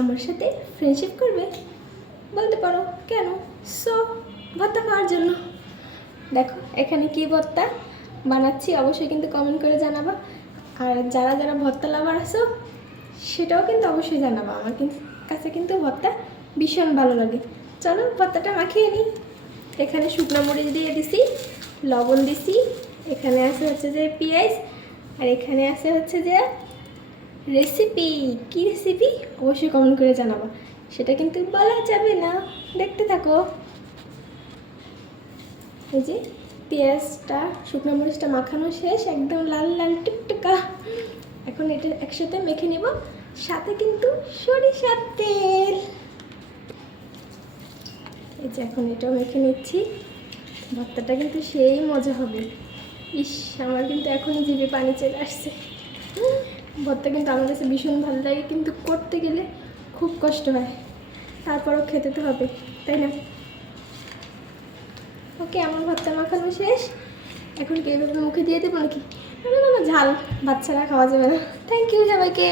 আমার সাথে ফ্রেন্ডশিপ করবে? বলতে পারো, কেন? সো ভর্তা খাওয়ার জন্য। দেখো এখানে কি ভর্তা বানাচ্ছি অবশ্যই কিন্তু কমেন্ট করে জানাবা। আর যারা যারা ভর্তা লাভার আছো সেটাও কিন্তু অবশ্যই জানাবা। আমার কাছে কিন্তু ভর্তা ভীষণ ভালো লাগে। চলো ভর্তাটা মাখিয়ে নিই। এখানে শুকনো মরিচ দিয়ে দিছি, লবণ দিছি, এখানে আছে হচ্ছে যে পেঁয়াজ, আর এখানে আছে হচ্ছে যে রেসিপি। কি রেসিপি অবশ্যই কমেন্ট করে জানাবো, সেটা কিন্তু বলা যাবে না, দেখতে থাকো। এই যে পেঁয়াজটা শুকনো মরিচটা মাখানো শেষ, একদম লাল লাল টুকটুকা। এখন এটা একসাথে মেখে নেব, সাথে কিন্তু সরিষার তেল। এই যে এখন এটাও মেখে নিচ্ছি। ভর্তাটা কিন্তু সেই মজা হবে। ইস, আমার কিন্তু এখনই জিভে পানি চলে আসছে। ভর্তা কিন্তু আমার কাছে ভীষণ ভালো লাগে, কিন্তু করতে গেলে খুব কষ্ট হয়, তারপরও খেতে তো হবে, তাই না? ওকে, আমার ভর্তা মাখানো শেষ। এখন কি এইভাবে মুখে দিয়ে দেবো নাকি? না না না, ঝাল বাচ্চারা খাওয়া যাবে না। থ্যাংক ইউ সবাইকে।